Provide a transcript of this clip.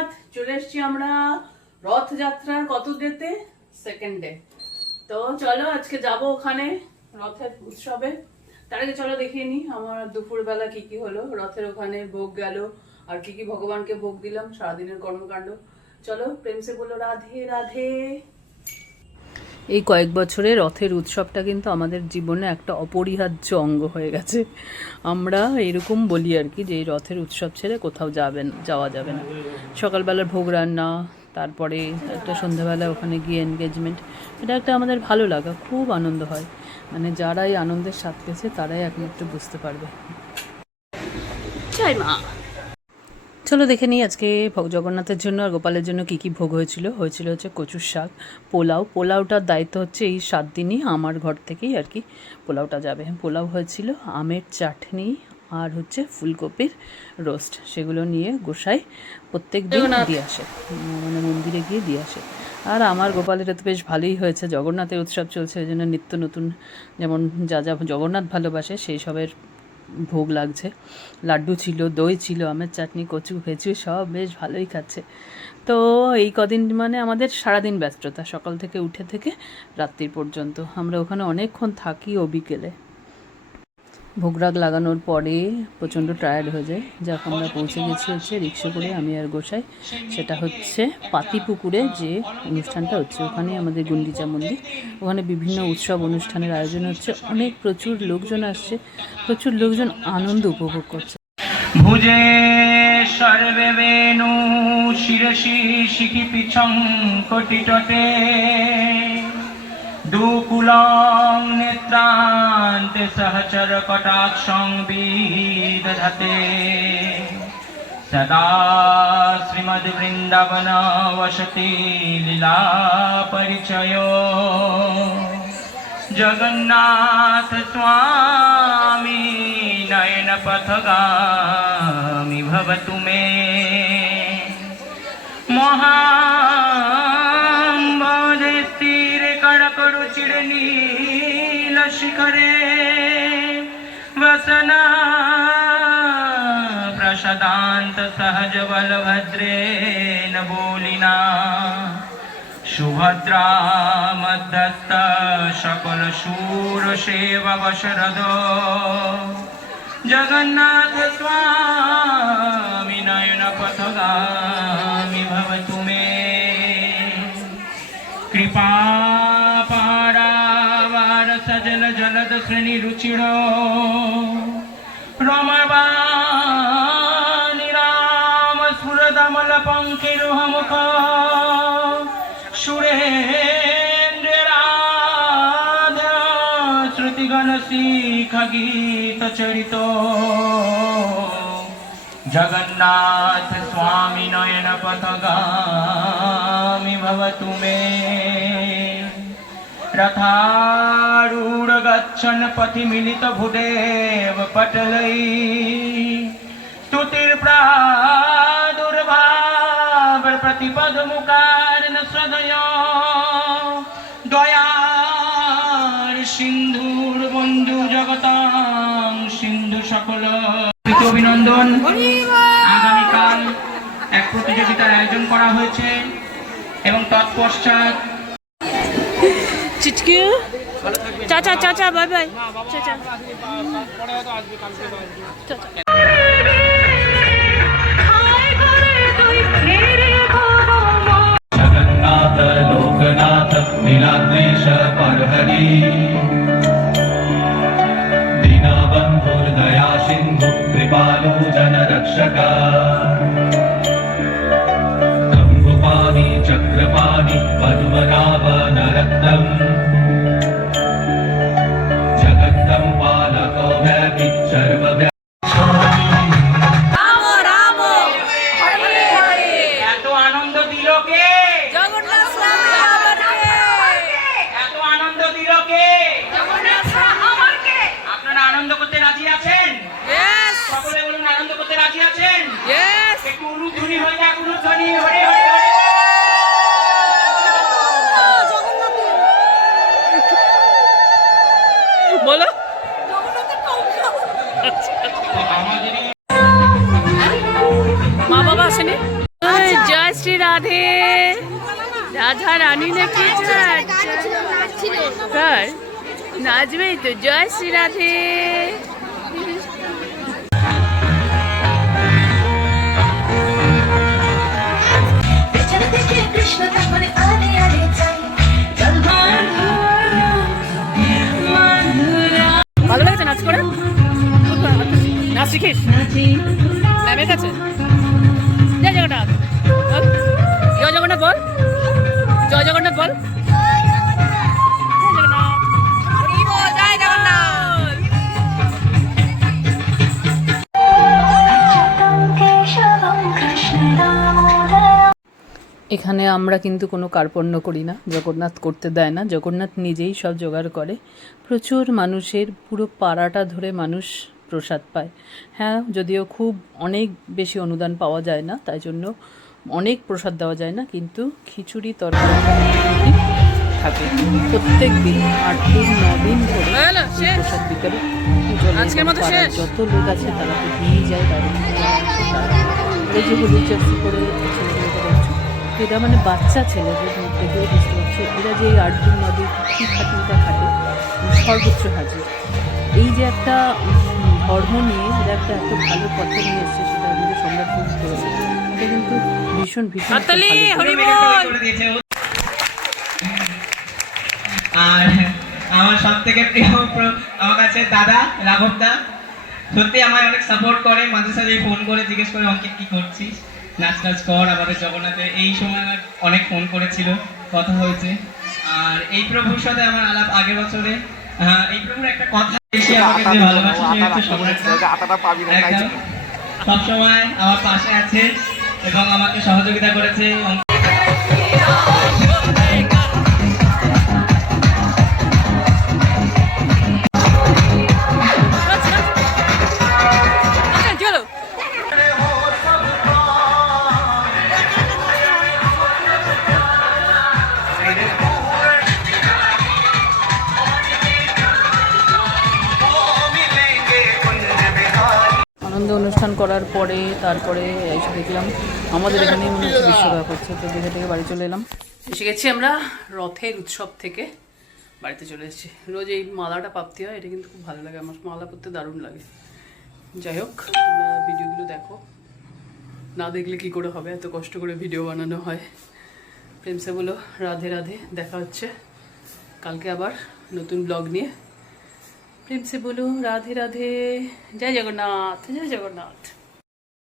জগন্নাথ। চলে এসছি আমরা রথযাত্রার কত ডেতে, সেকেন্ড ডে। তো চলো আজকে যাব ওখানে রথের উৎসবে। তার আগে চলো দেখিয়ে নি আমার দুপুরবেলা কি কি হলো। রথের ওখানে ভোগ গেল, আর কি কি ভগবানকে ভোগ দিলাম, সারাদিনের কর্মকাণ্ড। চলো প্রেমসে বলো রাধে রাধে। এই কয়েক বছরে রথের উৎসবটা কিন্তু আমাদের জীবনে একটা অপরিহার্য অঙ্গ হয়ে গেছে। আমরা এরকম বলি আর কি, যে এই রথের উৎসব ছেড়ে কোথাও যাওয়া যাবে না। সকালবেলার ভোগ রান্না, তারপরে একটা সন্ধ্যাবেলা ওখানে গিয়ে এনগেজমেন্ট, এটা একটা আমাদের ভালো লাগা, খুব আনন্দ হয়। মানে যারা এই আনন্দের স্বাদ পেয়েছে তারাই একমাত্র বুঝতে পারবে। জয় মা। চলো দেখে নিই আজকে জগন্নাথের জন্য আর গোপালের জন্য কি কি ভোগ হয়েছিল হচ্ছে কচুর শাক, পোলাওটার দায়িত্ব হচ্ছে এই 7 দিনই আমার ঘর থেকেই আর কি পোলাওটা যাবে। পোলাও হয়েছিল, আমের চাটনি, আর হচ্ছে ফুলকপির রোস্ট, সেগুলো নিয়ে গোসাই প্রত্যেক দিন দিয়ে আসে, মানে মন্দিরে গিয়ে দিয়ে আসে। আর আমার গোপালের তো বেশ ভালোই হয়েছে, জগন্নাথের উৎসব চলছে, ওই জন্য নিত্য নতুন যেমন যা যা জগন্নাথ ভালোবাসে সেই সবের ভোগ লাগছে। লাড্ডু ছিল, দই ছিল, আমের চাটনি, কচু ফেচু সব বেশ ভালোই খাচ্ছে। তো এই কদিন মানে আমাদের সারাদিন ব্যস্ততা, সকাল থেকে উঠে থেকে রাত্রির পর্যন্ত। আমরা ওখানে অনেকক্ষণ থাকি ও বিকেলে। ভোগরাগ লাগানোর পরে প্রচণ্ড টায়ার্ড হয়ে যায়। যাক আমরা পৌঁছে গেছি হচ্ছে রিক্সা করে, আমি আর গোসাই। সেটা হচ্ছে পাতিপুকুরে যে অনুষ্ঠানটা হচ্ছে, ওখানে আমাদের গুন্ডিচা মন্দির, ওখানে বিভিন্ন উৎসব অনুষ্ঠানের আয়োজন হচ্ছে। প্রচুর লোকজন আসছে, প্রচুর লোকজন আনন্দ উপভোগ করছে। ভুজে সর্বে বেনু শিরসি শিখি পিছং কটিটটে দুকুলং নেত্রান্তে সহচর কটাক্ষং বিদধতে সদা শ্রীমদ বৃন্দাবন বসতি লীলা পরিচয় জগন্নাথ স্বামী নয়ন পথগামী ভবতু মে মহাম্বরে তীরে কড়করুচির নীল শিখরে বসনা প্রসদান্ত সহজ বলভদ্রেণ বলিনা সুভদ্রা মধ্যস্থ সকল শূর সেবা বশরদ জগন্নাথ স্বামী নয়ন পথগামী ভবতু মে কৃপা পারাবার সজল জলদ শ্রেণী রুচির রমবাণী রাম স্ফুরদমল পঙ্কিরুহ মুখ সুরেন্দ্রাধা শ্রুতিগণ শিখ গীত চরিত জগন্নাথ স্বামী নয়ন পথগামী ভবতু মে রথারূঢ় গচ্ছন পথি মিলিত ভূদেব পটলৈ স্তুতির প্রাদুর্ভাব প্রতিপদ মুকারণ সদয় দয়ার সিন্ধুর বন্ধু জগতাং সিন্ধু সকল অভিনন্দন। আগামীকাল এক প্রতিযোগিতার আয়োজন করা হয়েছে এবং তৎপশ্চাৎ চিটকি চাচা চাচা বাই বাই চাচা। জগন্নাথ লোকনাথ নীলাদ্রিশ পরহরি দীনবন্ধুর দয়া সিন্ধু কৃপালু জন রক্ষকা কম্বুপানি চক্রপানি পদ্মনাভ নরত্নম জগত্তম পালক ব্যাপী সর্ব বলো মা বাবা আসেনি? রাধে রাধা রানী নাকি কার নাচবেই তো জয় শ্রী রাধে। ভালো লাগছে নাচ করে? নাচ শিখিস ম্যামের কাছে? জয় জগন্নাথ বল, জয় জগন্নাথ বল, জয় জগন্নাথ বল, জয় জগন্নাথ, জয় জগন্নাথ। এখানে আমরা কিন্তু কোনো কার্পণ্য করি না, জগন্নাথ করতে দেয় না, জগন্নাথ নিজেই সব জোগাড় করে। প্রচুর মানুষের, পুরো পাড়াটা ধরে মানুষ প্রসাদ পায়। হ্যাঁ, যদিও খুব অনেক বেশি অনুদান পাওয়া যায় না, তাই জন্য অনেক প্রসাদ দেওয়া যায় না, কিন্তু খিচুড়ি তরকারি থাকে প্রত্যেক দিন 8 দিন 9 দিন ধরে এই প্রসাদ বিতরণ চলে। যত লোক আছে তারা তো দিয়েই যায়, বাইরে থেকে যারা আসে তারা। এই যে হলুদ জার্সি করে ছেলেগুলোকে দেখছো, এরা মানে বাচ্চা ছেলেদের মধ্যে দিয়ে বুঝতে পারছো, এরা যে এই 8 দিন 9 দিন কী খাটনিটা খাটে, সর্বোচ্চ হাজির। এই যে একটা ধর্ম নিয়ে এরা একটা এত ভালো পথে নিয়ে এসছে, সেটা আমাদের সংরক্ষণ করেছে, এটা কিন্তু ভীষণ ভীষণ একটা ভালো। আর আমার সব থেকে প্রিয় আমার কাছে দাদা রাঘব দা, সত্যি আমার অনেক সাপোর্ট করে, মাঝে সাঝে ফোন করে জিজ্ঞেস করে অঙ্কিত কি করছিস, নাচ টাচ কর আমাদের জগন্নাথে। এই সময় আমার অনেক ফোন করেছিল, কথা হয়েছে। আর এই প্রভুর সাথে আমার আলাপ আগের বছরে। এই প্রভুর একটা কথা, বেশি আমাকে যে ভালোবাসে সে হচ্ছে সম্রাট। একদম সবসময় আমার পাশে আছে এবং আমাকে সহযোগিতা করেছে। আনন্দ অনুষ্ঠান করার পরে তারপরে এসে দেখলাম আমাদের এখানেই মনে হচ্ছে বিশ্বকাপ হচ্ছে, তো দেখে থেকে বাড়ি চলে এলাম। এসে গেছি আমরা রথের উৎসব থেকে, বাড়িতে চলে এসেছি। রোজ এই মালাটা প্রাপ্তি হয়, এটা কিন্তু খুব ভালো লাগে আমার, মালা পরতে দারুণ লাগে। যাই হোক, ভিডিওগুলো দেখো, না দেখলে কি করে হবে, এত কষ্ট করে ভিডিও বানানো হয়। প্রেমসে বলো রাধে রাধে, দেখা হচ্ছে কালকে আবার নতুন ব্লগ নিয়ে। প্রেমসে বলো রাধে রাধে, জয় জগন্নাথ, জয় জগন্নাথ।